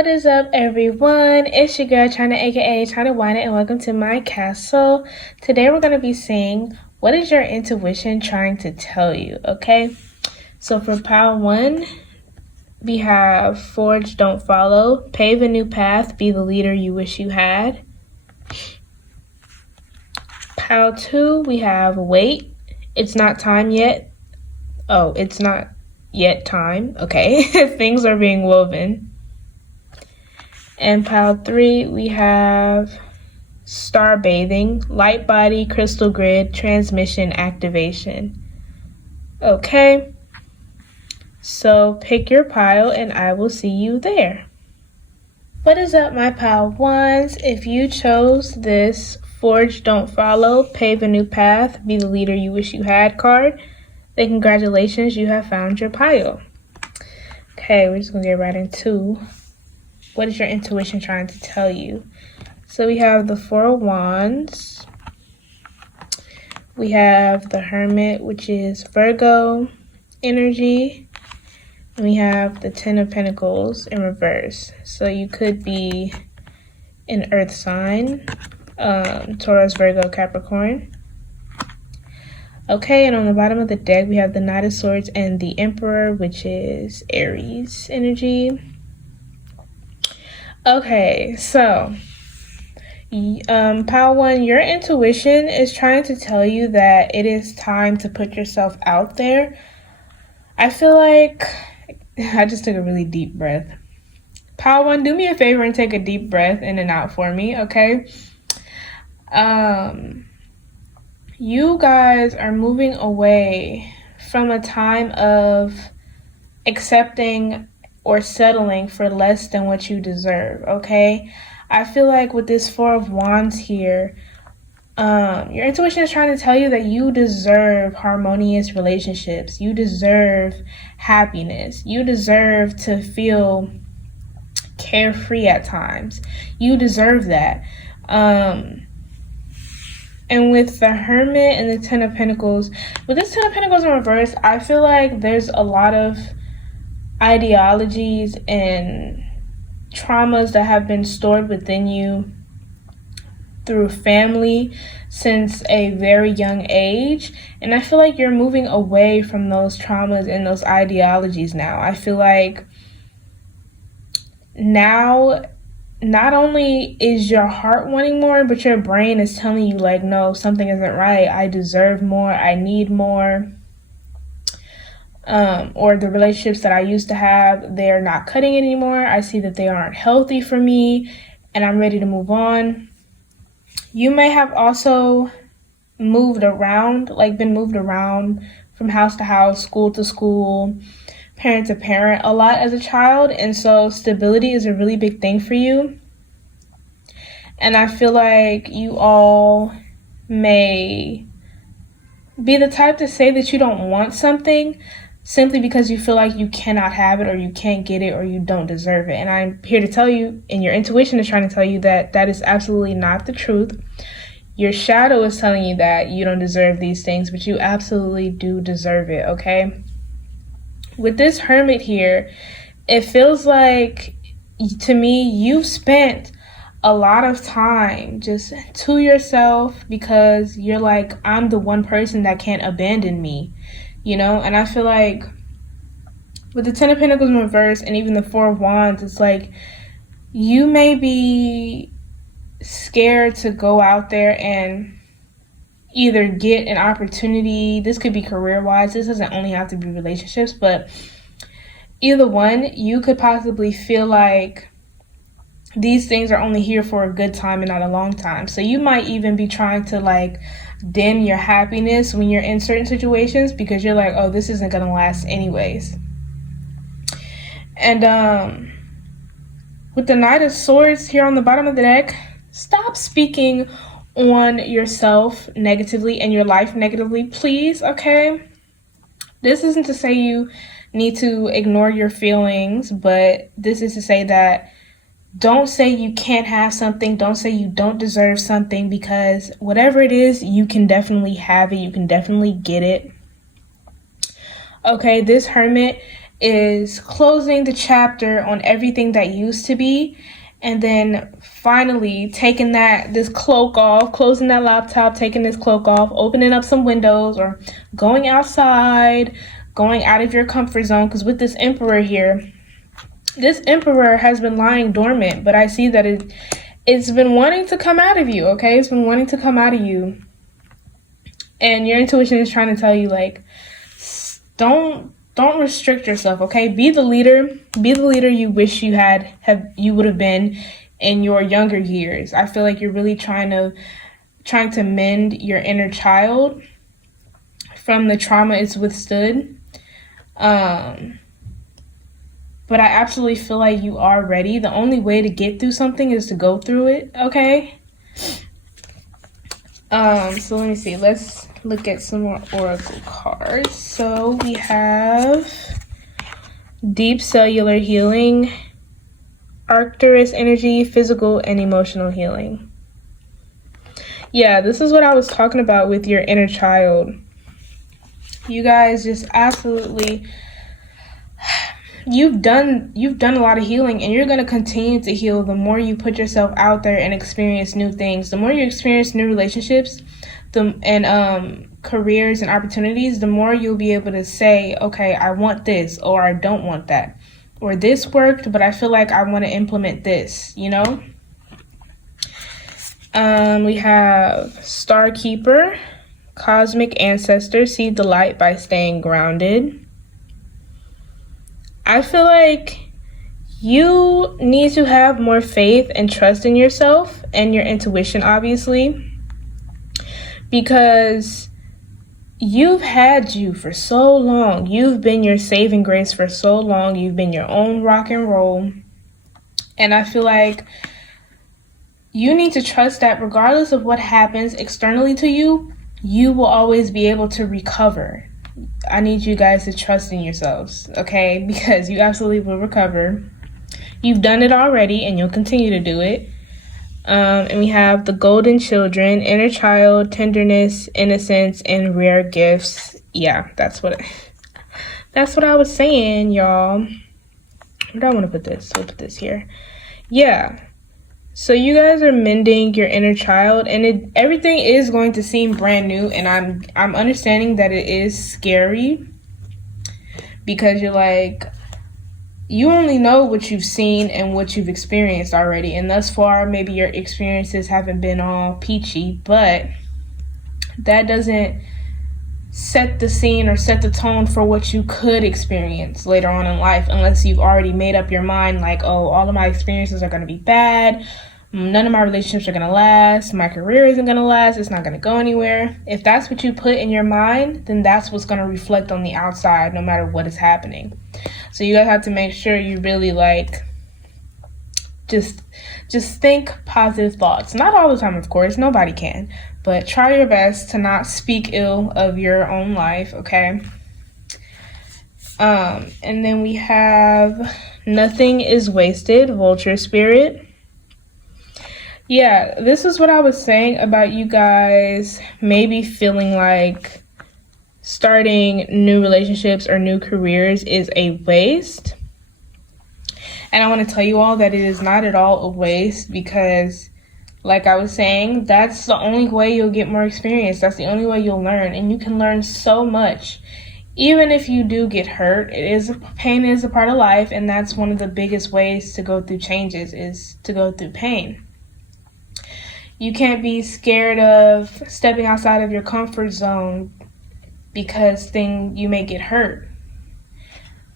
What is up, everyone? It's your girl China, aka China Wina, and welcome to my castle. Today we're going to be saying, what is your intuition trying to tell you? Okay, so for pile 1, we have forge, don't follow, pave a new path, be the leader you wish you had. Pile 2, we have wait, it's not time yet. Oh, it's not yet time. Okay, things are being woven. And pile 3, we have star bathing, light body, crystal grid, transmission activation. Okay, so pick your pile and I will see you there. What is up, my pile 1s? If you chose this forge, don't follow, pave a new path, be the leader you wish you had card, then congratulations, you have found your pile. Okay, we're just gonna get right into what is your intuition trying to tell you? So we have the Four of Wands. We have the Hermit, which is Virgo energy. And we have the Ten of Pentacles in reverse. So you could be an earth sign, Taurus, Virgo, Capricorn. Okay, and on the bottom of the deck, we have the Knight of Swords and the Emperor, which is Aries energy. Okay, so pile 1, your intuition is trying to tell you that it is time to put yourself out there. I feel like I just took a really deep breath. Pile 1, do me a favor and take a deep breath in and out for me, okay? You guys are moving away from a time of accepting or settling for less than what you deserve, okay? I feel like with this Four of Wands here, your intuition is trying to tell you that you deserve harmonious relationships. You deserve happiness. You deserve to feel carefree at times. You deserve that. And with the Hermit and the Ten of Pentacles, with this Ten of Pentacles in reverse, I feel like there's a lot of ideologies and traumas that have been stored within you through family since a very young age, and I feel like you're moving away from those traumas and those ideologies now. I feel like now not only is your heart wanting more, but your brain is telling you like, no, something isn't right, I deserve more, I need more. Or the relationships that I used to have, they're not cutting it anymore. I see that they aren't healthy for me and I'm ready to move on. You may have also moved around, like been moved around from house to house, school to school, parent to parent a lot as a child. And so stability is a really big thing for you. And I feel like you all may be the type to say that you don't want something simply because you feel like you cannot have it or you can't get it or you don't deserve it. And I'm here to tell you, and your intuition is trying to tell you that that is absolutely not the truth. Your shadow is telling you that you don't deserve these things, but you absolutely do deserve it, okay? With this Hermit here, it feels like, to me, you've spent a lot of time just to yourself because you're like, I'm the one person that can't abandon me. You know, and I feel like with the Ten of Pentacles in reverse and even the Four of Wands, it's like you may be scared to go out there and either get an opportunity. This could be career-wise. This doesn't only have to be relationships, but either one, you could possibly feel like these things are only here for a good time and not a long time. So you might even be trying to like dim your happiness when you're in certain situations because you're like, oh, this isn't gonna last anyways. And with the Knight of Swords here on the bottom of the deck, stop speaking on yourself negatively and your life negatively, please, okay? This isn't to say you need to ignore your feelings, but this is to say that don't say you can't have something. Don't say you don't deserve something, because whatever it is, you can definitely have it. You can definitely get it. Okay, this Hermit is closing the chapter on everything that used to be, and then finally taking this cloak off, closing that laptop, taking this cloak off, opening up some windows, or going outside, going out of your comfort zone. Because with this Emperor here, this Emperor has been lying dormant, but I see that it's been wanting to come out of you, okay? It's been wanting to come out of you. And your intuition is trying to tell you, like, don't restrict yourself, okay? Be the leader. Be the leader you wish you would have been in your younger years. I feel like you're really trying to mend your inner child from the trauma it's withstood. But I absolutely feel like you are ready. The only way to get through something is to go through it, okay? So let me see. Let's look at some more oracle cards. So we have deep cellular healing, Arcturus energy, physical and emotional healing. Yeah, this is what I was talking about with your inner child. You guys just absolutely, you've done a lot of healing, and you're going to continue to heal the more you put yourself out there and experience new things. The more you experience new relationships and careers and opportunities, the more you'll be able to say, okay, I want this, or I don't want that, or this worked, but I feel like I want to implement this, you know? We have Star Keeper, cosmic ancestor, see the light by staying grounded. I feel like you need to have more faith and trust in yourself and your intuition, obviously, because you've had you for so long. You've been your saving grace for so long. You've been your own rock and roll. And I feel like you need to trust that regardless of what happens externally to you, you will always be able to recover. I need you guys to trust in yourselves, okay? Because you absolutely will recover. You've done it already, and you'll continue to do it. And we have the golden children, inner child, tenderness, innocence, and rare gifts. Yeah, that's what I was saying, y'all. Where do I want to put this? We'll put this here. Yeah. So you guys are mending your inner child, and everything is going to seem brand new, and I'm understanding that it is scary because you're like, you only know what you've seen and what you've experienced already, and thus far maybe your experiences haven't been all peachy, but that doesn't set the scene or set the tone for what you could experience later on in life, unless you've already made up your mind like, oh, all of my experiences are going to be bad, none of my relationships are going to last, my career isn't going to last, it's not going to go anywhere. If that's what you put in your mind, then that's what's going to reflect on the outside no matter what is happening. So you guys have to make sure you really just think positive thoughts. Not all the time, of course, nobody can, but try your best to not speak ill of your own life, okay? And then we have nothing is wasted, vulture spirit. Yeah, this is what I was saying about you guys maybe feeling like starting new relationships or new careers is a waste. And I want to tell you all that it is not at all a waste, because like I was saying, that's the only way you'll get more experience. That's the only way you'll learn, and you can learn so much. Even if you do get hurt, pain is a part of life, and that's one of the biggest ways to go through changes, is to go through pain. You can't be scared of stepping outside of your comfort zone because you may get hurt.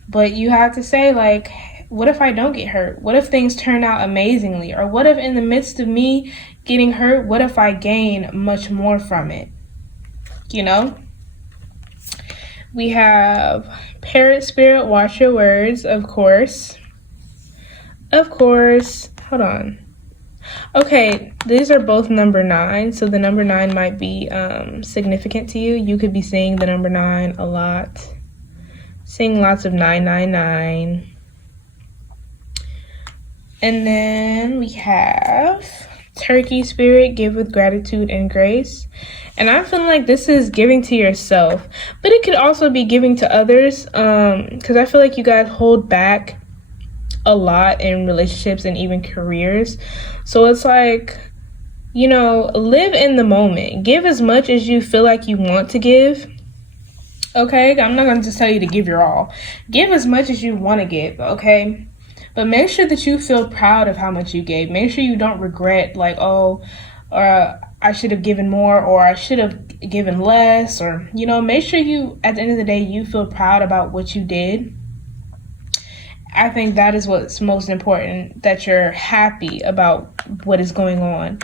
But you have to say, like, what if I don't get hurt? What if things turn out amazingly? Or what if in the midst of me getting hurt, what if I gain much more from it? You know? We have parrot spirit, watch your words, of course. Of course. Hold on. Okay, these are both number 9, so the number 9 might be significant to you. You could be seeing the number 9 a lot. Seeing lots of 999. And then we have Turkey spirit, give with gratitude and grace. And I feel like this is giving to yourself, but it could also be giving to others, because I feel like you guys hold back a lot in relationships and even careers. So it's like, live in the moment. Give as much as you feel like you want to give. Okay, I'm not going to just tell you to give your all. Give as much as you want to give, okay? But make sure that you feel proud of how much you gave. Make sure you don't regret, like, I should have given more, or I should have given less, or, make sure you, at the end of the day, you feel proud about what you did. I think that is what's most important, that you're happy about what is going on.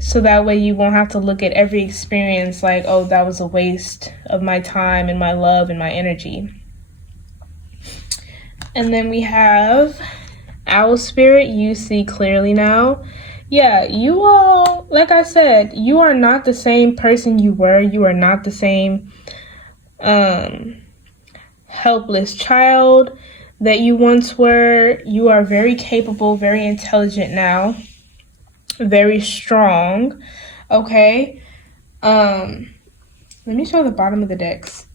So that way you won't have to look at every experience like, oh, that was a waste of my time and my love and my energy. And then we have Owl Spirit, you see clearly now. Yeah, you all, like I said, you are not the same person you were. You are not the same helpless child that you once were. You are very capable, very intelligent now, very strong. Okay. Let me show the bottom of the decks.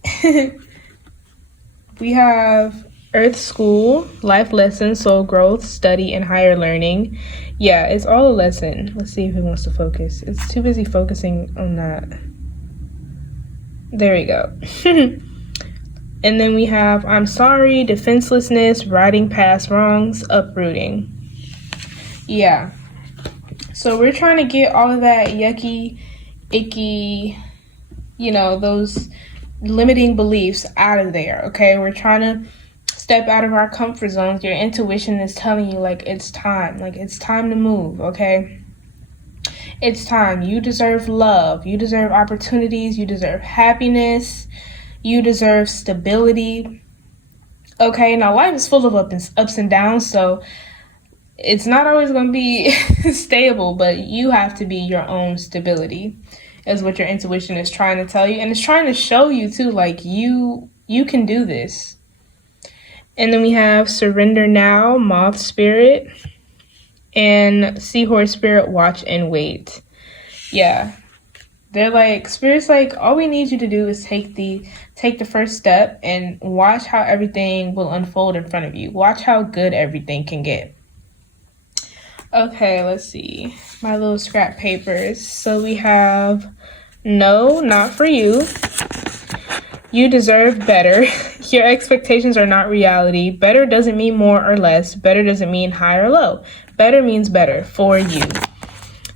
We have Earth School, life lessons, soul growth, study, and higher learning. Yeah, it's all a lesson. Let's see if it wants to focus. It's too busy focusing on that. There we go. And then we have I'm sorry, defenselessness, riding past wrongs, uprooting. Yeah. So we're trying to get all of that yucky, icky, those limiting beliefs out of there, okay? We're trying to step out of our comfort zones. Your intuition is telling you, like, it's time. Like, it's time to move, okay? It's time. You deserve love. You deserve opportunities. You deserve happiness. You deserve stability. Okay, now life is full of ups and downs, so it's not always going to be stable, but you have to be your own stability, is what your intuition is trying to tell you. And it's trying to show you, too, like, you can do this. And then we have Surrender Now, Moth Spirit, and Seahorse Spirit, Watch and Wait. Yeah. They're like, Spirit's like, all we need you to do is take the first step and watch how everything will unfold in front of you. Watch how good everything can get. Okay, let's see. My little scrap papers. So we have No, Not For You. You deserve better. Your expectations are not reality. Better doesn't mean more or less. Better doesn't mean high or low. Better means better for you.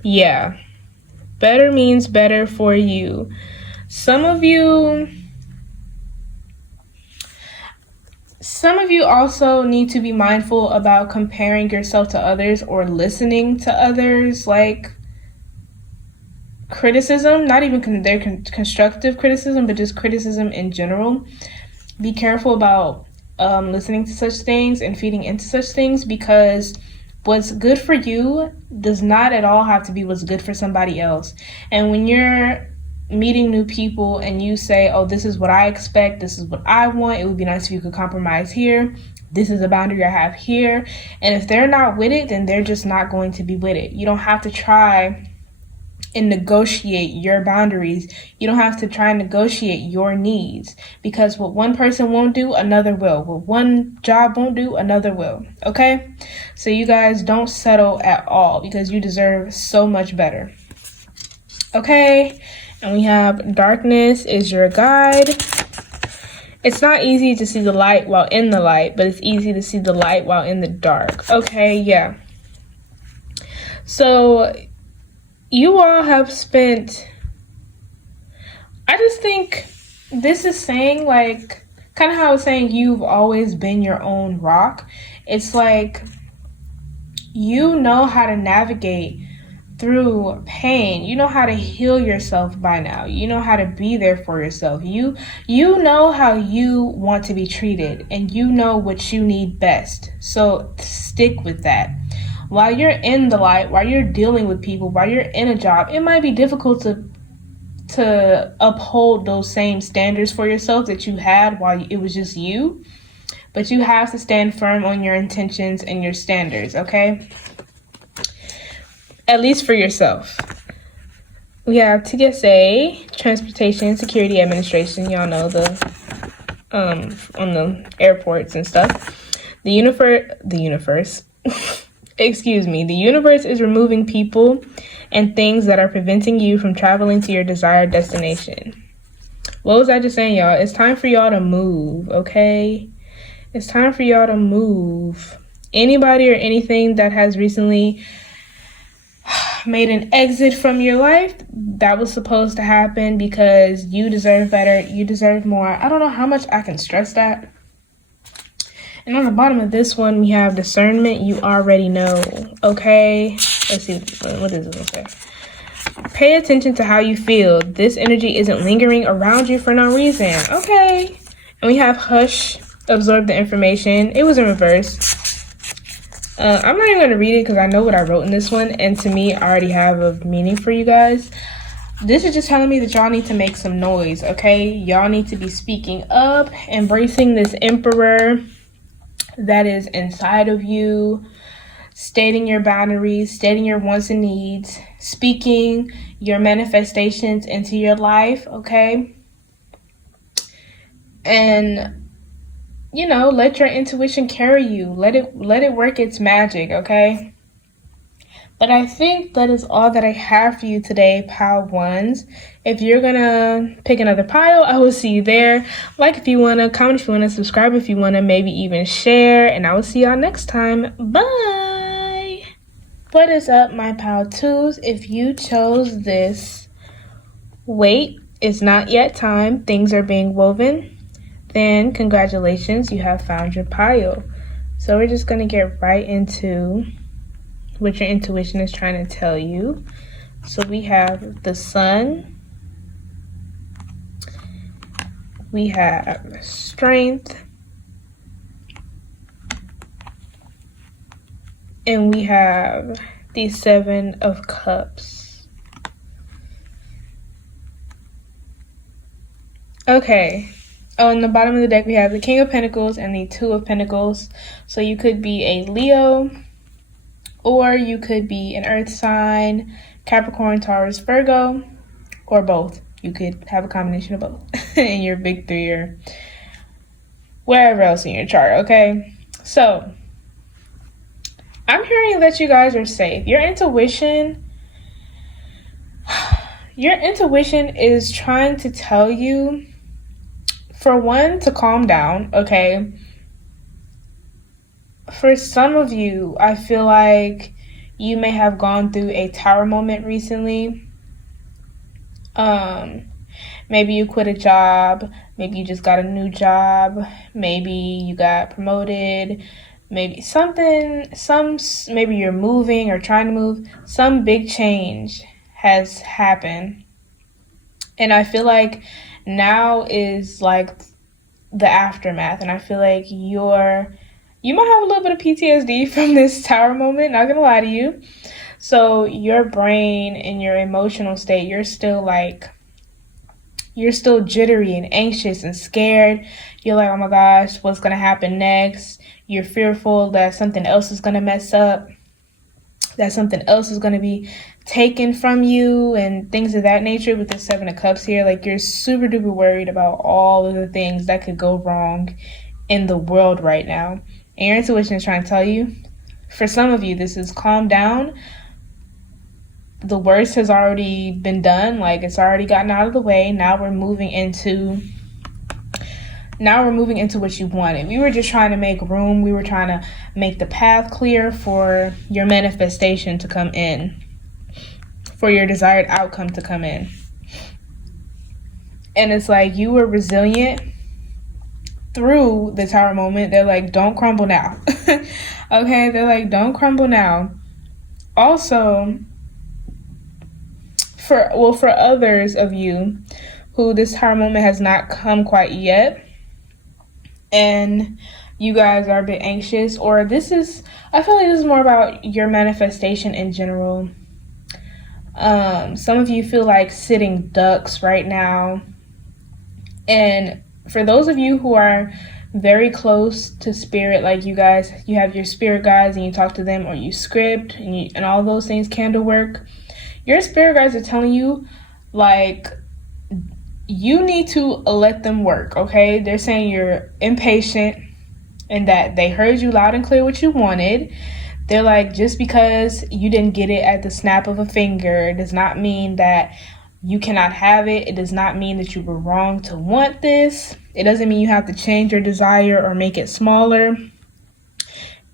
Yeah. Better means better for you. Some of you also need to be mindful about comparing yourself to others or listening to others, like criticism, not even their constructive criticism, but just criticism in general. Be careful about listening to such things and feeding into such things, because what's good for you does not at all have to be what's good for somebody else. And when you're meeting new people and you say, oh, this is what I expect, this is what I want, it would be nice if you could compromise here, this is a boundary I have here, and if they're not with it, then they're just not going to be with it. You don't have to try and negotiate your boundaries. You don't have to try and negotiate your needs, because what one person won't do, another will. What one job won't do, another will. Okay? So you guys don't settle at all, because you deserve so much better. Okay? And we have darkness is your guide. It's not easy to see the light while in the light, but it's easy to see the light while in the dark. Okay, yeah. So you all have spent, I just think this is saying, like, kind of how I was saying you've always been your own rock. It's like you know how to navigate through pain. You know how to heal yourself by now. You know how to be there for yourself. You know how you want to be treated, and you know what you need best. So stick with that. While you're in the light, while you're dealing with people, while you're in a job, it might be difficult to uphold those same standards for yourself that you had while it was just you. But you have to stand firm on your intentions and your standards, okay? at least for yourself. We have TSA, Transportation Security Administration. Y'all know the on the airports and stuff. The universe. Excuse me. The universe is removing people and things that are preventing you from traveling to your desired destination. What was I just saying, y'all? It's time for y'all to move, okay? It's time for y'all to move. Anybody or anything that has recently made an exit from your life, that was supposed to happen because you deserve better. You deserve more. I don't know how much I can stress that. And on the bottom of this one, we have discernment. You already know, okay? Let's see, what does this say? Pay attention to how you feel. This energy isn't lingering around you for no reason, okay? And we have hush, absorb the information. It was in reverse. I'm not even going to read it because I know what I wrote in this one. And to me, I already have a meaning for you guys. This is just telling me that y'all need to make some noise, okay? Y'all need to be speaking up, embracing this emperor that is inside of you, stating your boundaries, stating your wants and needs, speaking your manifestations into your life, okay? And you know, let your intuition carry you. Let it work its magic, okay? But I think that is all that I have for you today, pile ones. If you're gonna pick another pile, I will see you there. Like if you wanna, comment if you wanna, subscribe if you wanna, maybe even share, and I will see y'all next time. Bye! What is up, my pile twos? If you chose this, wait, it's not yet time, things are being woven, then congratulations, you have found your pile. So we're just going to get right into what your intuition is trying to tell you. So we have the sun, we have strength, and we have the 7 of Cups. Okay. On the bottom of the deck, we have the King of Pentacles and the 2 of Pentacles. So you could be a Leo, or you could be an Earth sign, Capricorn, Taurus, Virgo, or both. You could have a combination of both in your big 3 or wherever else in your chart, okay? So I'm hearing that you guys are safe. Your intuition is trying to tell you, for one, to calm down, okay? For some of you, I feel like you may have gone through a tower moment recently. Maybe you quit a job. Maybe you just got a new job. Maybe you got promoted. Maybe maybe you're moving or trying to move. Some big change has happened. And I feel like now is like the aftermath, and I feel like you might have a little bit of PTSD from this tower moment, not gonna lie to you. So your brain and your emotional state, you're still jittery and anxious and scared. You're like, oh my gosh, what's gonna happen next? You're fearful that something else is gonna mess up, that something else is gonna be taken from you and things of that nature. With the 7 of Cups here, like, you're super duper worried about all of the things that could go wrong in the world right now. And your intuition is trying to tell you, for some of you, this is calm down. The worst has already been done. Like, it's already gotten out of the way. Now we're moving into what you wanted. We were just trying to make room. We were trying to make the path clear for your manifestation to come in, for your desired outcome to come in. And it's like you were resilient through the tower moment. They're like, don't crumble now. Okay, they're like, don't crumble now. Also, for others of you who this tower moment has not come quite yet, and you guys are a bit anxious, or I feel like this is more about your manifestation in general. Some of you feel like sitting ducks right now. And for those of you who are very close to spirit, like you have your spirit guides and you talk to them, or you script and all those things, candle work. Your spirit guides are telling you, like, you need to let them work, okay? They're saying you're impatient and that they heard you loud and clear what you wanted. They're like, just because you didn't get it at the snap of a finger does not mean that you cannot have it. It does not mean that you were wrong to want this. It doesn't mean you have to change your desire or make it smaller.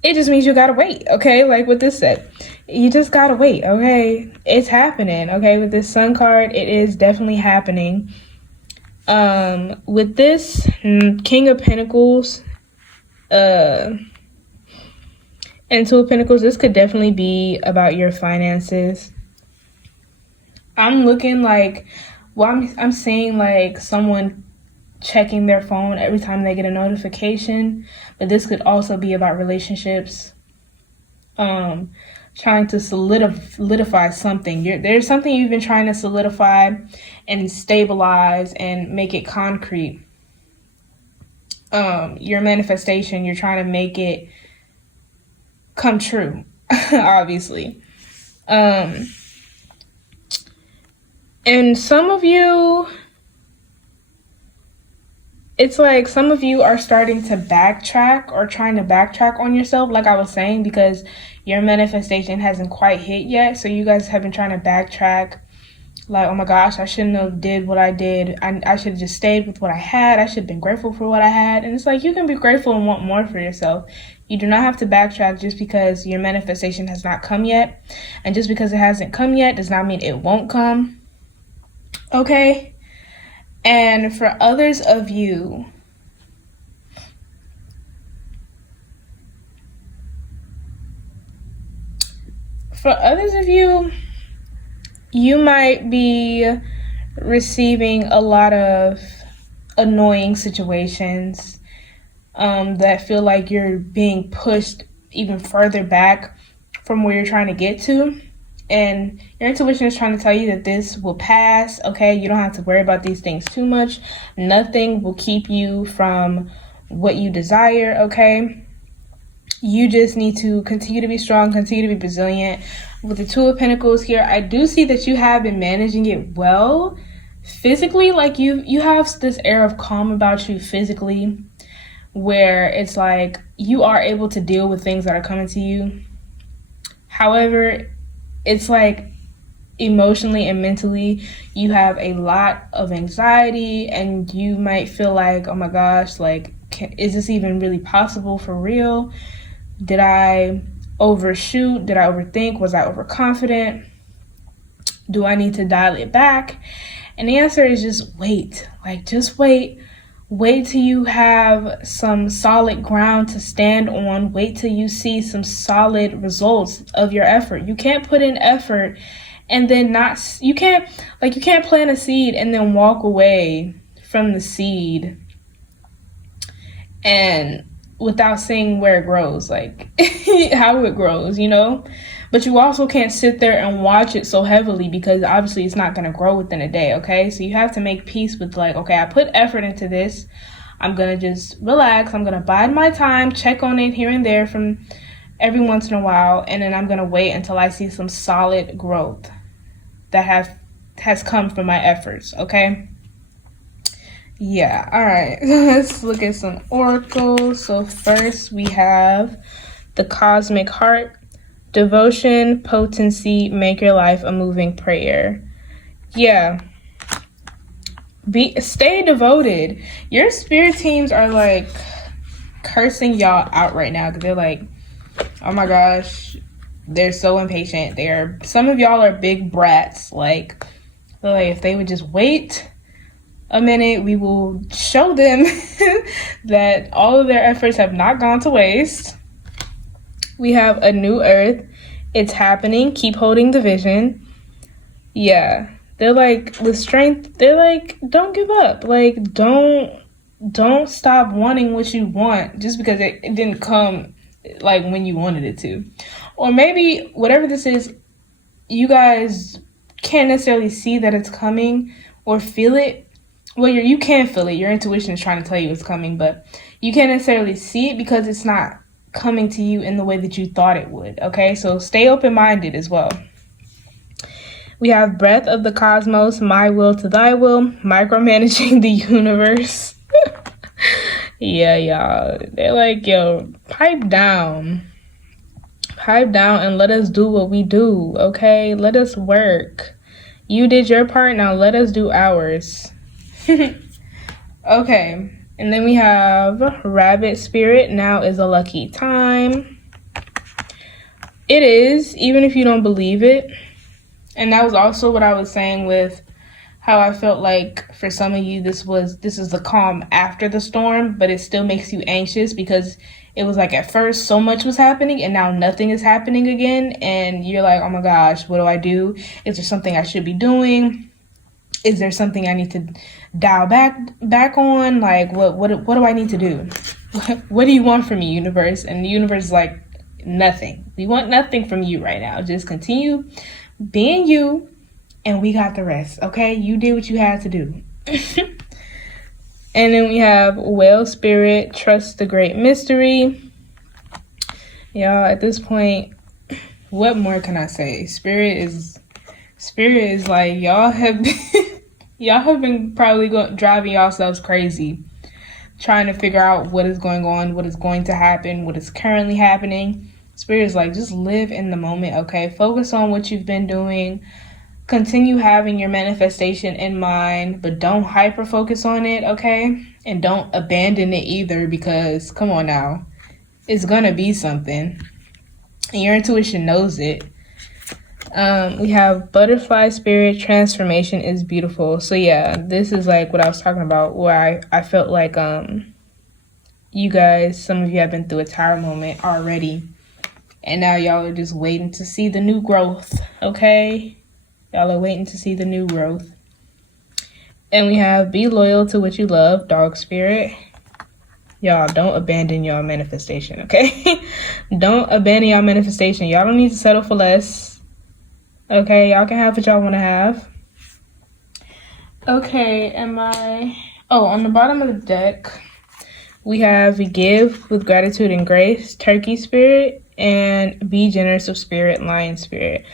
It just means you gotta wait, okay? Like what this said. You just gotta wait, okay? It's happening, okay? With this Sun card, it is definitely happening. With this King of Pentacles, and Two of Pentacles, this could definitely be about your finances. I'm looking like, well, I'm seeing like someone checking their phone every time they get a notification, but this could also be about relationships, trying to solidify something. There's something you've been trying to solidify and stabilize and make it concrete. Your manifestation, you're trying to make it come true, obviously. And some of you, it's like some of you are starting to backtrack or trying to backtrack on yourself, like I was saying, because your manifestation hasn't quite hit yet. So you guys have been trying to backtrack, like, oh my gosh, I shouldn't have did what I did. I should have just stayed with what I had. I should have been grateful for what I had. And it's like, you can be grateful and want more for yourself. You do not have to backtrack just because your manifestation has not come yet. And just because it hasn't come yet does not mean it won't come. Okay? And for others of you, you might be receiving a lot of annoying situations that feel like you're being pushed even further back from where you're trying to get to. And your intuition is trying to tell you that this will pass, okay? You don't have to worry about these things too much. Nothing will keep you from what you desire, okay? You just need to continue to be strong, continue to be resilient. With the Two of Pentacles here, I do see that you have been managing it well physically. Like you have this air of calm about you physically, where it's like you are able to deal with things that are coming to you. However, it's like emotionally and mentally, you have a lot of anxiety, and you might feel like, oh my gosh, like, is this even really possible for real? Did I overshoot? Did I overthink? Was I overconfident? Do I need to dial it back? And the answer is just wait. Like, just wait. Wait till you have some solid ground to stand on. Wait till you see some solid results of your effort. You can't put in effort and then you can't plant a seed and then walk away from the seed and without seeing where it grows, like how it grows, you know? But you also can't sit there and watch it so heavily, because obviously it's not going to grow within a day, okay? So you have to make peace with, like, okay, I put effort into this. I'm going to just relax. I'm going to bide my time, check on it here and there from every once in a while, and then I'm going to wait until I see some solid growth that has come from my efforts, okay? Yeah, all right. Let's look at some oracles. So first we have the Cosmic Heart. Devotion, potency, make your life a moving prayer. Yeah. Stay devoted. Your spirit teams are like cursing y'all out right now, because they're like, oh my gosh, they're so impatient. Some of y'all are big brats. Like if they would just wait a minute, we will show them that all of their efforts have not gone to waste. We have a new earth. It's happening. Keep holding the vision. Yeah. They're like, the strength, they're like, don't give up. Like, don't stop wanting what you want just because it didn't come like when you wanted it to. Or maybe whatever this is, you guys can't necessarily see that it's coming or feel it, well, you can feel it. Your intuition is trying to tell you it's coming, but you can't necessarily see it because it's not coming to you in the way that you thought it would. Okay, so stay open-minded as well. We have breath of the cosmos, my will to thy will, micromanaging the universe. Yeah, y'all. They're like, yo, pipe down. Pipe down and let us do what we do, okay? Let us work. You did your part, now let us do ours. Okay, and then we have rabbit spirit. Now is a lucky time. It is, even if you don't believe it. And that was also what I was saying with how I felt like for some of you this is the calm after the storm, but it still makes you anxious because it was like at first so much was happening and now nothing is happening again, and you're like, oh my gosh, what do I do? Is there something I should be doing? Is there something I need to dial back on? Like what do I need to do? What do you want from me, universe? And the universe is like, nothing. We want nothing from you right now. Just continue being you, and we got the rest, okay? You did what you had to do. And then we have whale spirit, trust the great mystery. Y'all, at this point, what more can I say? Spirit is like, y'all have been probably driving yourselves crazy, trying to figure out what is going on, what is going to happen, what is currently happening. Spirit is like, just live in the moment, okay? Focus on what you've been doing. Continue having your manifestation in mind, but don't hyper focus on it, okay? And don't abandon it either, because come on now, it's gonna be something, and your intuition knows it. We have butterfly spirit, transformation is beautiful. So yeah, this is like what I was talking about, where I felt like you guys, some of you have been through a tower moment already, and now y'all are just waiting to see the new growth, okay? Y'all are waiting to see the new growth. And we have be loyal to what you love, dog spirit. Y'all, don't abandon your manifestation, okay? Don't abandon your manifestation. Y'all don't need to settle for less. Okay, y'all can have what y'all want to have. Okay, on the bottom of the deck, we have give with gratitude and grace, turkey spirit, and be generous of spirit, lion spirit.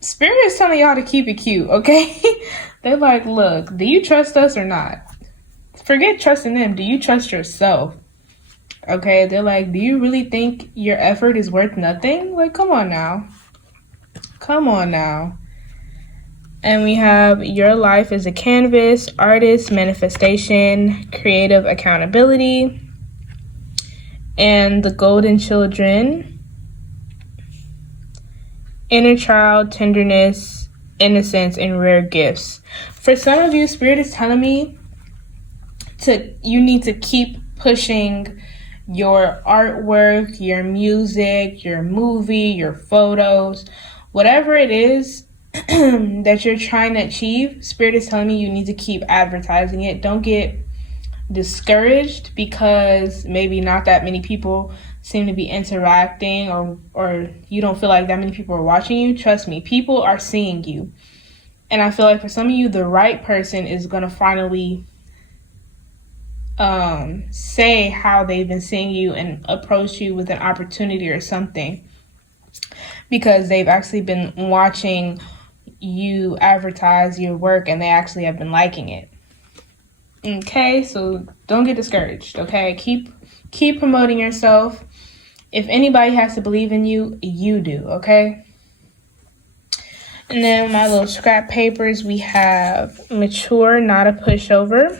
Spirit is telling y'all to keep it cute, okay? They're like, look, do you trust us or not? Forget trusting them. Do you trust yourself? Okay, they're like, do you really think your effort is worth nothing? Like, come on now. Come on now. And we have your life is a canvas, artist, manifestation, creative accountability, and the golden children. Inner child, tenderness, innocence, and rare gifts. For some of you, Spirit is telling me you need to keep pushing your artwork, your music, your movie, your photos, whatever it is that you're trying to achieve. Spirit is telling me you need to keep advertising it. Don't get discouraged because maybe not that many people seem to be interacting, or you don't feel like that many people are watching you. Trust me, people are seeing you. And I feel like for some of you, the right person is going to finally say how they've been seeing you and approach you with an opportunity or something, because they've actually been watching you advertise your work and they actually have been liking it. Okay, so don't get discouraged, okay? Keep promoting yourself. If anybody has to believe in you, you do, okay? And then my little scrap papers, we have mature, not a pushover.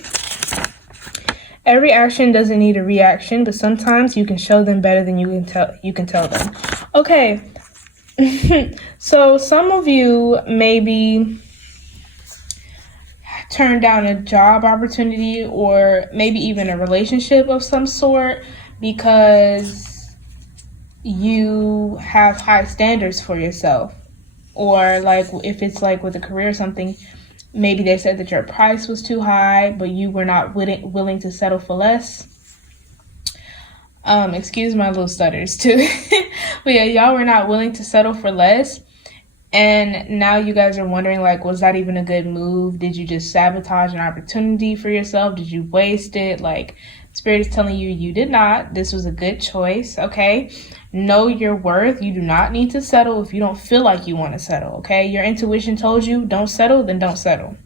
Every action doesn't need a reaction, but sometimes you can show them better than you can tell them. Okay, so some of you maybe turned down a job opportunity or maybe even a relationship of some sort because you have high standards for yourself. Or like if it's like with a career or something, maybe they said that your price was too high, but you were not willing to settle for less. Excuse my little stutters too. But yeah, y'all were not willing to settle for less. And now you guys are wondering, like, was that even a good move? Did you just sabotage an opportunity for yourself? Did you waste it? Like, Spirit is telling you, you did not. This was a good choice, okay? Know your worth. You do not need to settle if you don't feel like you want to settle, okay? Your intuition told you, don't settle, then don't settle.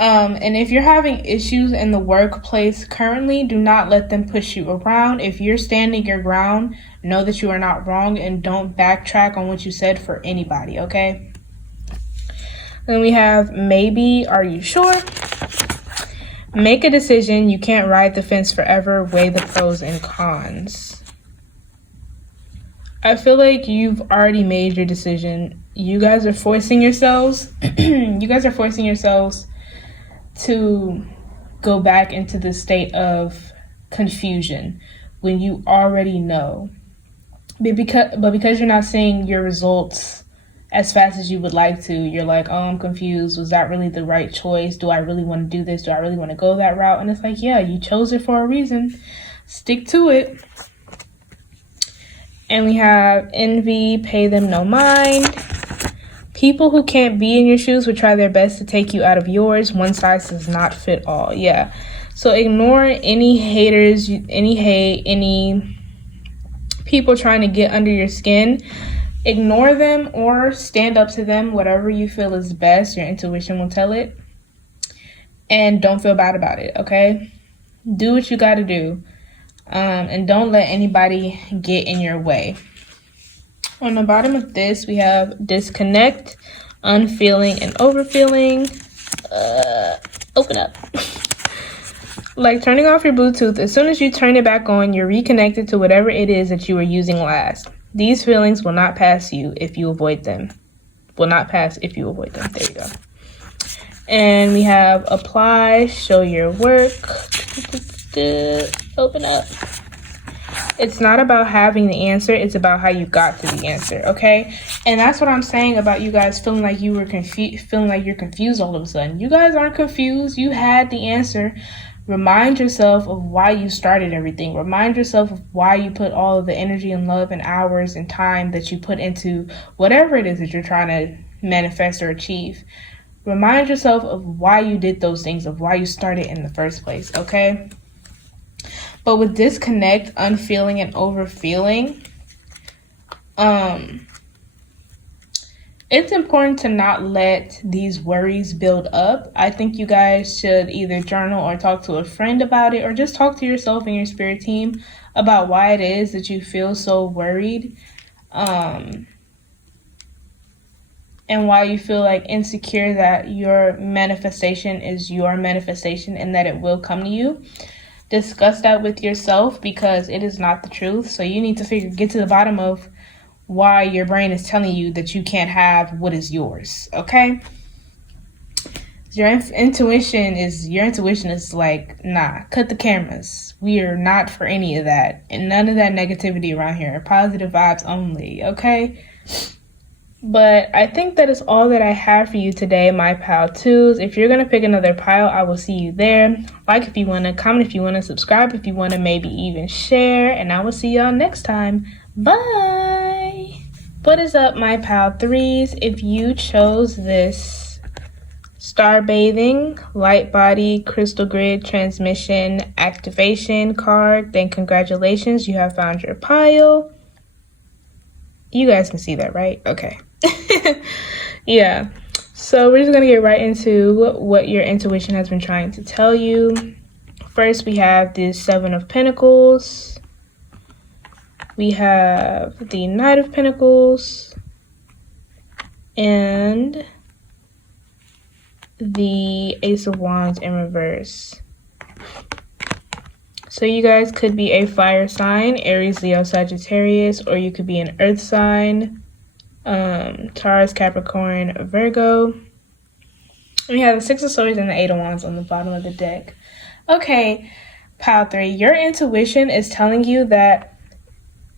And if you're having issues in the workplace currently, do not let them push you around. If you're standing your ground, know that you are not wrong and don't backtrack on what you said for anybody, okay? Then we have maybe, are you sure? Make a decision. You can't ride the fence forever. Weigh the pros and cons. I feel like you've already made your decision. You guys are forcing yourselves. To go back into the state of confusion when you already know. But because you're not seeing your results as fast as you would like to, you're like, oh, I'm confused. Was that really the right choice? Do I really want to do this? Do I really want to go that route? And it's like, yeah, you chose it for a reason. Stick to it. And we have envy, pay them no mind. People who can't be in your shoes will try their best to take you out of yours. One size does not fit all. Yeah. So ignore any haters, any hate, any people trying to get under your skin. Ignore them or stand up to them, whatever you feel is best. Your intuition will tell it. And don't feel bad about it, okay? Do what you got to do. And don't let anybody get in your way. On the bottom of this, we have disconnect, unfeeling, and overfeeling. Open up. Like turning off your Bluetooth. As soon as you turn it back on, you're reconnected to whatever it is that you were using last. These feelings will not pass you if you avoid them. Will not pass if you avoid them. There you go. And we have apply, show your work. Open up. It's not about having the answer. It's about how you got to the answer, okay? And that's what I'm saying about you guys feeling like you were feeling like you're confused all of a sudden. You guys aren't confused. You had the answer. Remind yourself of why you started everything. Remind yourself of why you put all of the energy and love and hours and time that you put into whatever it is that you're trying to manifest or achieve. Remind yourself of why you did those things, of why you started in the first place, okay? But with disconnect, unfeeling, and overfeeling, it's important to not let these worries build up. I think you guys should either journal or talk to a friend about it, or just talk to yourself and your spirit team about why it is that you feel so worried, and why you feel like insecure that your manifestation is your manifestation and that it will come to you. Discuss that with yourself because it is not the truth. So you need to get to the bottom of why your brain is telling you that you can't have what is yours, okay? Your intuition is like, nah, cut the cameras. We are not for any of that. And none of that negativity around here. Positive vibes only, okay? But I think that is all that I have for you today, my pile twos. If you're going to pick another pile, I will see you there. Like if you want to, comment if you want to, subscribe if you want to, maybe even share. And I will see y'all next time. Bye. What is up, my pile threes? If you chose this star bathing, light body, crystal grid, transmission, activation card, then congratulations, you have found your pile. You guys can see that, right? Okay. Yeah. So we're just going to get right into what your intuition has been trying to tell you. First, we have the Seven of Pentacles. We have the Knight of Pentacles. And the Ace of Wands in reverse. So you guys could be a fire sign, Aries, Leo, Sagittarius, or you could be an earth sign, Taurus, Capricorn, Virgo. We have the Six of Swords and the Eight of Wands on the bottom of the deck. Okay, pile three, your intuition is telling you that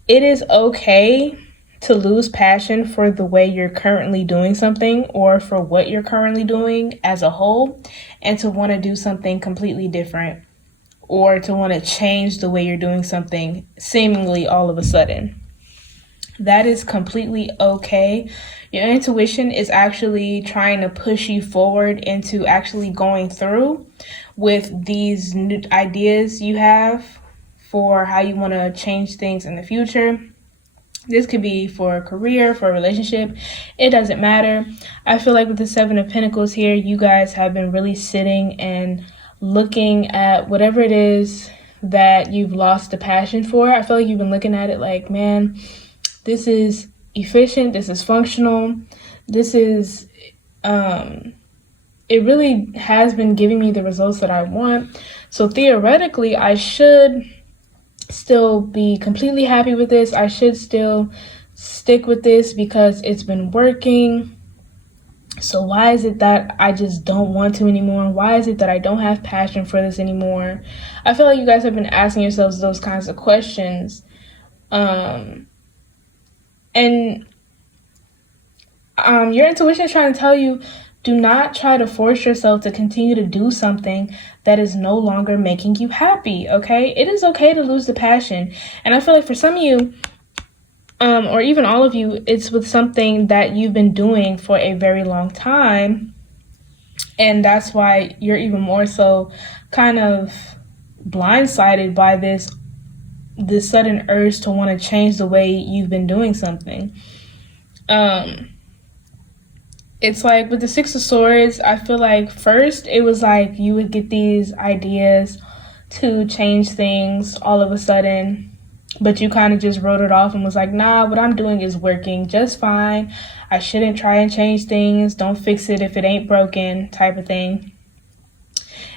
it is okay to lose passion for the way you're currently doing something or for what you're currently doing as a whole, and to want to do something completely different, or to want to change the way you're doing something seemingly all of a sudden. That is completely okay. Your intuition is actually trying to push you forward into actually going through with these new ideas you have for how you want to change things in the future. This could be for a career, for a relationship. It doesn't matter. I feel like with the Seven of Pentacles here, you guys have been really sitting and looking at whatever it is that you've lost the passion for. I feel like you've been looking at it like, man, this is efficient, this is functional, this is, it really has been giving me the results that I want. So theoretically, I should still be completely happy with this. I should still stick with this because it's been working. So why is it that I just don't want to anymore? Why is it that I don't have passion for this anymore? I feel like you guys have been asking yourselves those kinds of questions. And your intuition is trying to tell you, do not try to force yourself to continue to do something that is no longer making you happy, okay? It is okay to lose the passion. And I feel like for some of you, or even all of you, it's with something that you've been doing for a very long time. And that's why you're even more so kind of blindsided by this sudden urge to want to change the way you've been doing something. It's like with the Six of Swords, I feel like first it was like you would get these ideas to change things all of a sudden, but you kind of just wrote it off and was like, nah, what I'm doing is working just fine. I shouldn't try and change things. Don't fix it if it ain't broken, type of thing.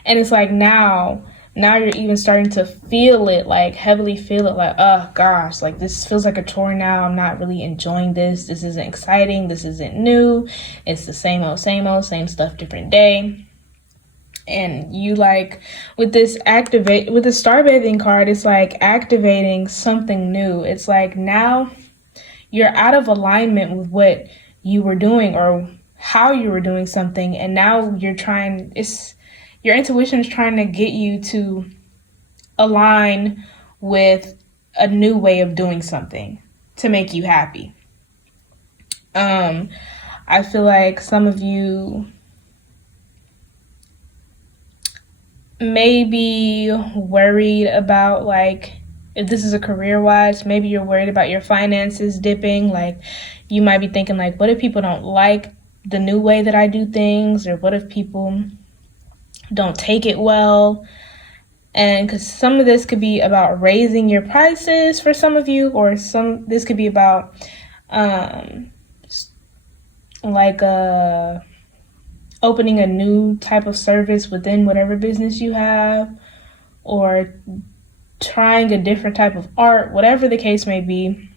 And it's like now you're even starting to feel it, like heavily feel it, like, oh gosh, like this feels like a chore now. I'm not really enjoying this. This isn't exciting. This isn't new. It's the same old, same stuff, different day. And you like with the starbathing card, it's like activating something new. It's like now you're out of alignment with what you were doing or how you were doing something, and now your intuition is trying to get you to align with a new way of doing something to make you happy. I feel like some of you may be worried about, like, if this is a career-wise, maybe you're worried about your finances dipping. Like, you might be thinking, like, what if people don't like the new way that I do things? Or what if people don't take it well? And because some of this could be about raising your prices for some of you, or this could be about opening a new type of service within whatever business you have, or trying a different type of art, whatever the case may be.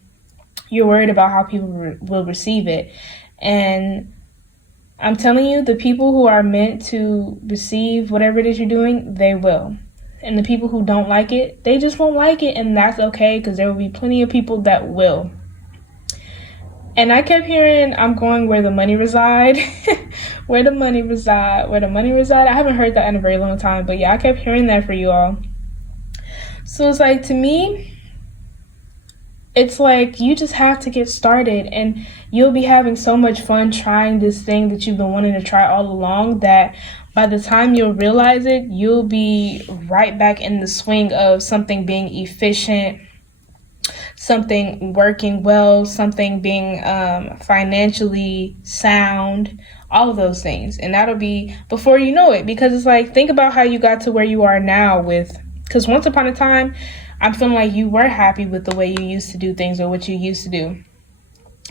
You're worried about how people will receive it. And I'm telling you, the people who are meant to receive whatever it is you're doing, they will. And the people who don't like it, they just won't like it, and that's okay, because there will be plenty of people that will. And I kept hearing, I'm going where the money reside. Where the money reside. I haven't heard that in a very long time, but yeah, I kept hearing that for you all. So it's like, to me, it's like you just have to get started, and you'll be having so much fun trying this thing that you've been wanting to try all along, that by the time you'll realize it, you'll be right back in the swing of something being efficient, something working well, something being financially sound, all of those things. And that'll be before you know it, because it's like, think about how you got to where you are now because once upon a time, I'm feeling like you were happy with the way you used to do things, or what you used to do.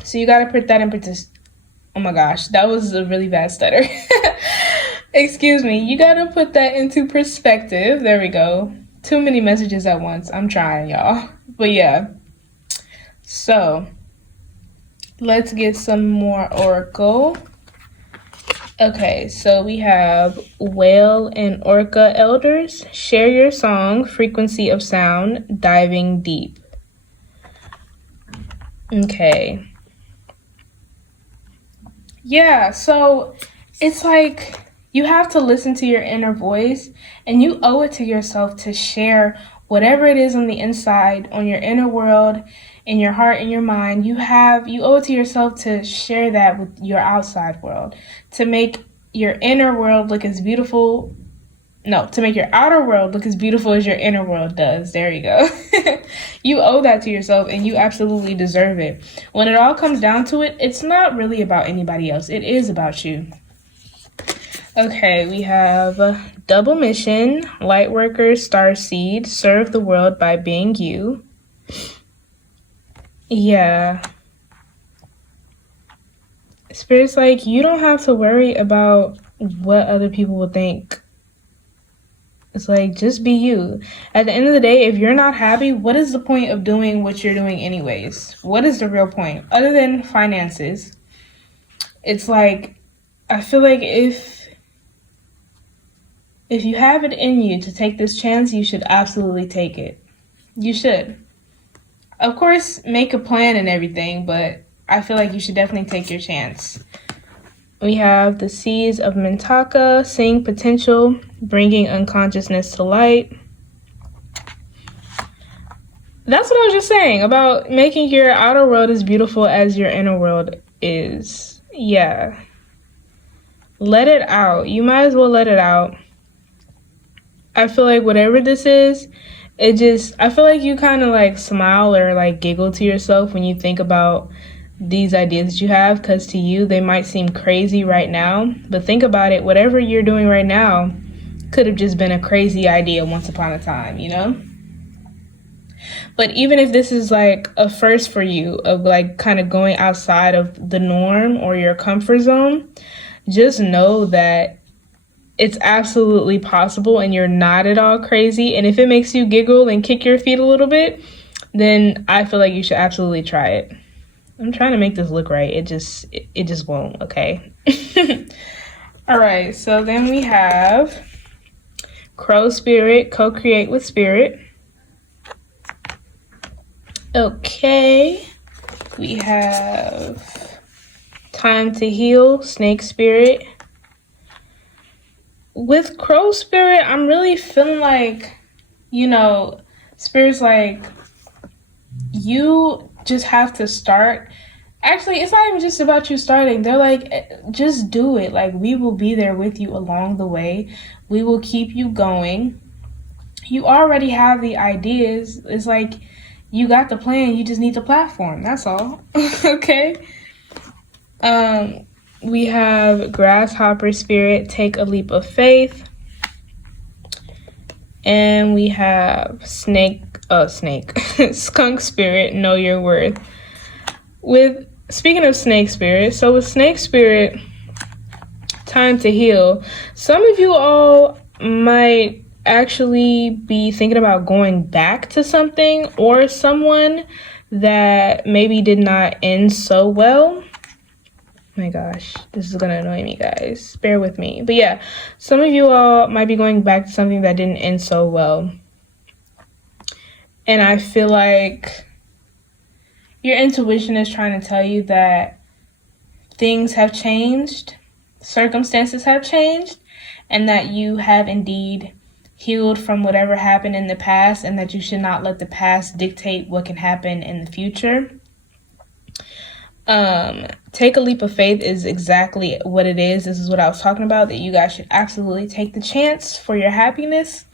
So you got to put that in perspective. Oh my gosh, that was a really bad stutter. Excuse me. You got to put that into perspective. There we go. Too many messages at once. I'm trying, y'all. But yeah. So let's get some more oracle. Okay, so we have Whale and Orca Elders. Share your song, frequency of sound, diving deep. Okay. Yeah, so it's like you have to listen to your inner voice, and you owe it to yourself to share whatever it is on the inside, on your inner world, in your heart and your mind, you owe it to yourself to share that with your outside world, to make your inner world look as beautiful. No, to make your outer world look as beautiful as your inner world does. There you go. You owe that to yourself, and you absolutely deserve it. When it all comes down to it, it's not really about anybody else. It is about you. Okay, we have double mission, light worker, star seed, serve the world by being you. Yeah. Spirit's like, you don't have to worry about what other people will think. It's like, just be you. At the end of the day, if you're not happy, what is the point of doing what you're doing anyways? What is the real point? Other than finances. It's like, I feel like if you have it in you to take this chance, you should absolutely take it. You should. Of course, make a plan and everything, but I feel like you should definitely take your chance. We have the Seeds of Mintaka, seeing potential, bringing unconsciousness to light. That's what I was just saying about making your outer world as beautiful as your inner world is. Yeah. Let it out. You might as well let it out. I feel like whatever this is, I feel like you kind of like smile or like giggle to yourself when you think about these ideas that you have, because to you they might seem crazy right now, but think about it, whatever you're doing right now could have just been a crazy idea once upon a time, you know? But even if this is like a first for you of like kind of going outside of the norm or your comfort zone, just know that it's absolutely possible and you're not at all crazy. And if it makes you giggle and kick your feet a little bit, then I feel like you should absolutely try it. I'm trying to make this look right. It just won't, okay? All right, so then we have Crow Spirit, co-create with Spirit. Okay, we have Time to Heal, Snake Spirit. With Crow Spirit, I'm really feeling like, Spirit's like, you just have to start. Actually, it's not even just about you starting. They're like, just do it. Like, we will be there with you along the way. We will keep you going. You already have the ideas. It's like, you got the plan. You just need the platform. That's all. Okay? We have Grasshopper Spirit, take a leap of faith. And we have Skunk Spirit, know your worth. Speaking of Snake Spirit, so with Snake Spirit, Time to Heal, some of you all might actually be thinking about going back to something or someone that maybe did not end so well. My gosh, this is gonna annoy me, guys. Bear with me. But yeah, some of you all might be going back to something that didn't end so well. And I feel like your intuition is trying to tell you that things have changed, circumstances have changed, and that you have indeed healed from whatever happened in the past, and that you should not let the past dictate what can happen in the future. Take a leap of faith is exactly what it is. This is what I was talking about, that you guys should absolutely take the chance for your happiness,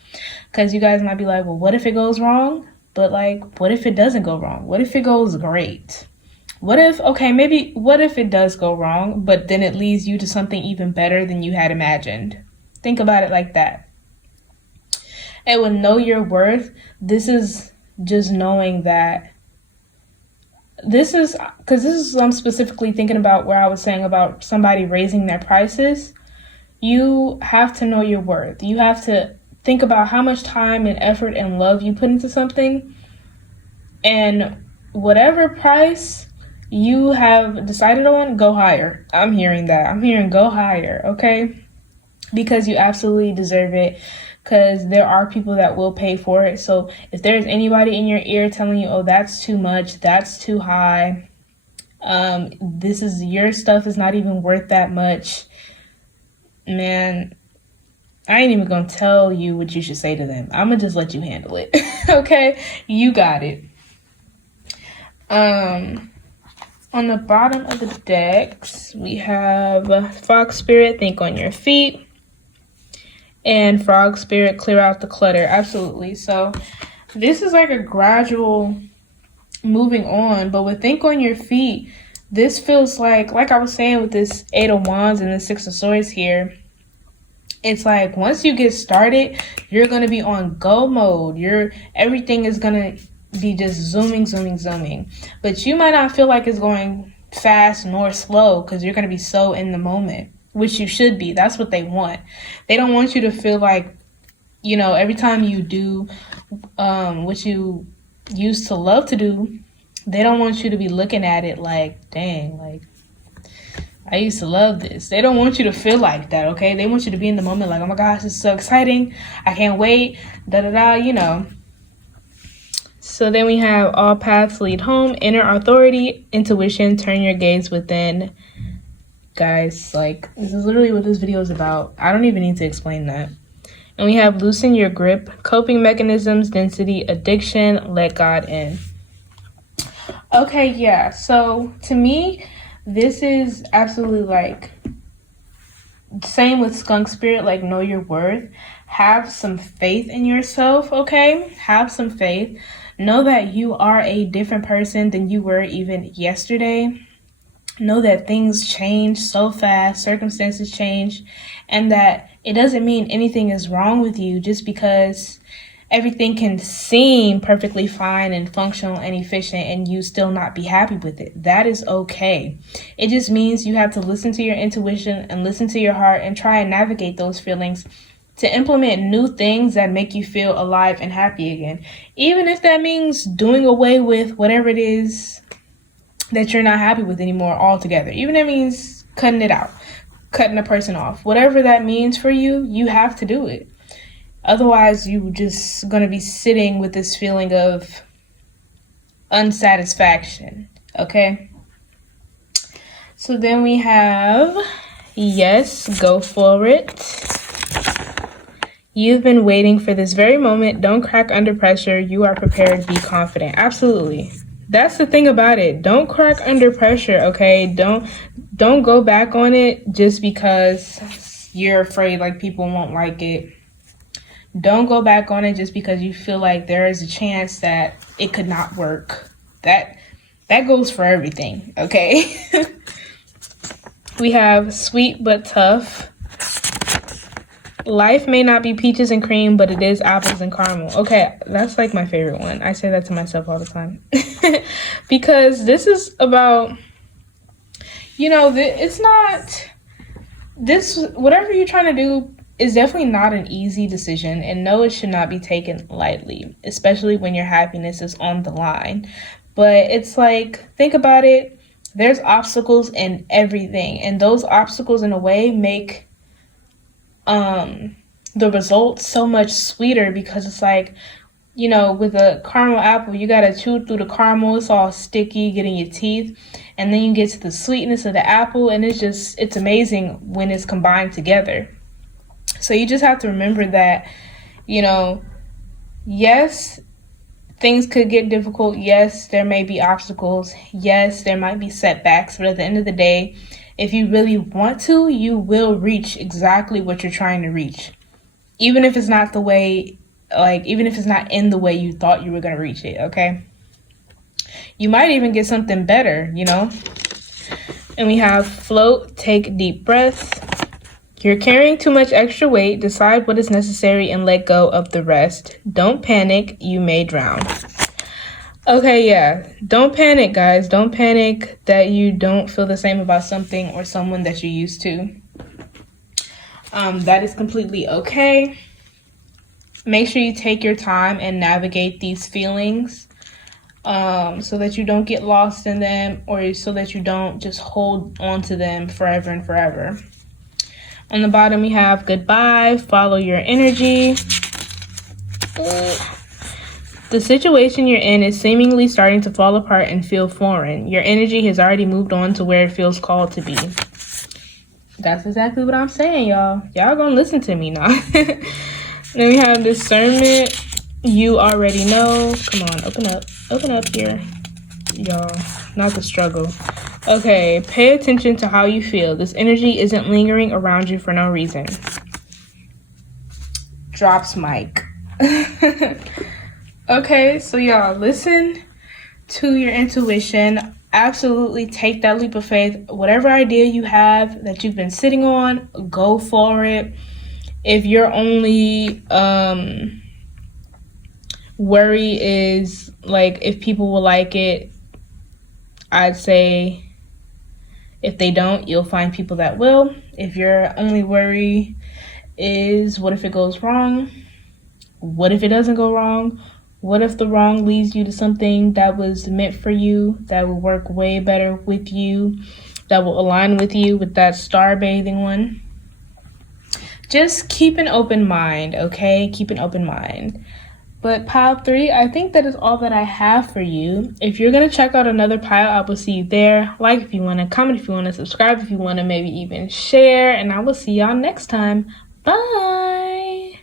because you guys might be like, well, what if it goes wrong? But like, what if it doesn't go wrong? What if it goes great? What if it does go wrong, but then it leads you to something even better than you had imagined? Think about it like that. And with know your worth, this is just knowing that I'm specifically thinking about where I was saying about somebody raising their prices. You have to know your worth. You have to think about how much time and effort and love you put into something. And whatever price you have decided on, go higher. I'm hearing that. I'm hearing go higher, okay? Because you absolutely deserve it. Because there are people that will pay for it. So if there's anybody in your ear telling you, oh, that's too much, that's too high, your stuff is not even worth that much, man, I ain't even gonna tell you what you should say to them. I'm gonna just let you handle it. Okay? You got it. On the bottom of the decks, we have Fox Spirit, think on your feet, and Frog Spirit, clear out the clutter. Absolutely. So this is like a gradual moving on, but with think on your feet, this feels like I was saying with this Eight of Wands and the Six of Swords here, it's like once you get started, you're going to be on go mode. Everything is going to be just zooming. But you might not feel like it's going fast nor slow because you're going to be so in the moment, which you should be. That's what they want. They don't want you to feel like, you know, every time you do what you used to love to do, they don't want you to be looking at it like, dang, like, I used to love this. They don't want you to feel like that, okay? They want you to be in the moment like, oh my gosh, this is so exciting. I can't wait, you know. So then we have all paths lead home, inner authority, intuition, turn your gaze within. Guys, like, this is literally what this video is about. I don't even need to explain that. And we have loosen your grip, coping mechanisms, density, addiction, let God in. Okay, yeah. So to me, this is absolutely like same with Skunk Spirit, like know your worth. Have some faith in yourself, okay? Have some faith. Know that you are a different person than you were even yesterday. Know that things change so fast, circumstances change, and that it doesn't mean anything is wrong with you just because everything can seem perfectly fine and functional and efficient and you still not be happy with it. That is okay. It just means you have to listen to your intuition and listen to your heart and try and navigate those feelings to implement new things that make you feel alive and happy again. Even if that means doing away with whatever it is that you're not happy with anymore altogether. Even if it means cutting it out, cutting a person off. Whatever that means for you, you have to do it. Otherwise, you just going to be sitting with this feeling of unsatisfaction, okay? So then we have, yes, go for it. You've been waiting for this very moment. Don't crack under pressure. You are prepared. Be confident. Absolutely. That's the thing about it. Don't crack under pressure, okay? Don't go back on it just because you're afraid like people won't like it. Don't go back on it just because you feel like there is a chance that it could not work. That goes for everything, okay? We have sweet but tough. Life may not be peaches and cream, but it is apples and caramel. Okay, that's like my favorite one. I say that to myself all the time. Because this is about, you know, it's not, this, whatever you're trying to do, is definitely not an easy decision, and no, it should not be taken lightly, especially when your happiness is on the line. But it's like, think about it, there's obstacles in everything, and those obstacles in a way make the results so much sweeter, because it's like, you know, with a caramel apple, you gotta chew through the caramel, it's all sticky, get in your teeth, and then you get to the sweetness of the apple, and it's amazing when it's combined together. So you just have to remember that, you know, yes, things could get difficult. Yes, there may be obstacles. Yes, there might be setbacks. But at the end of the day, if you really want to, you will reach exactly what you're trying to reach. Even if it's not the way, like, even if it's not in the way you thought you were going to reach it, okay? You might even get something better, you know? And we have float, take deep breaths. You're carrying too much extra weight. Decide what is necessary and let go of the rest. Don't panic. You may drown. Okay, yeah. Don't panic, guys. Don't panic that you don't feel the same about something or someone that you used to. That is completely okay. Make sure you take your time and navigate these feelings so that you don't get lost in them, or so that you don't just hold on to them forever and forever. On the bottom, we have goodbye, follow your energy. The situation you're in is seemingly starting to fall apart and feel foreign. Your energy has already moved on to where it feels called to be. That's exactly what I'm saying, y'all. Y'all gonna listen to me now. Then we have discernment. You already know. Come on, open up here. y'all, not the struggle. Okay, pay attention to how you feel. This energy isn't lingering around you for no reason. Drops mic. Okay, so y'all, listen to your intuition. Absolutely take that leap of faith. Whatever idea you have that you've been sitting on, go for it. If your only worry is like if people will like it, I'd say if they don't, you'll find people that will. If your only worry is what if it goes wrong? What if it doesn't go wrong? What if the wrong leads you to something that was meant for you, that will work way better with you, that will align with you, with that star bathing one? Just keep an open mind, okay? Keep an open mind. But pile 3, I think that is all that I have for you. If you're going to check out another pile, I will see you there. Like if you want to, comment if you want to, subscribe if you want to, maybe even share. And I will see y'all next time. Bye!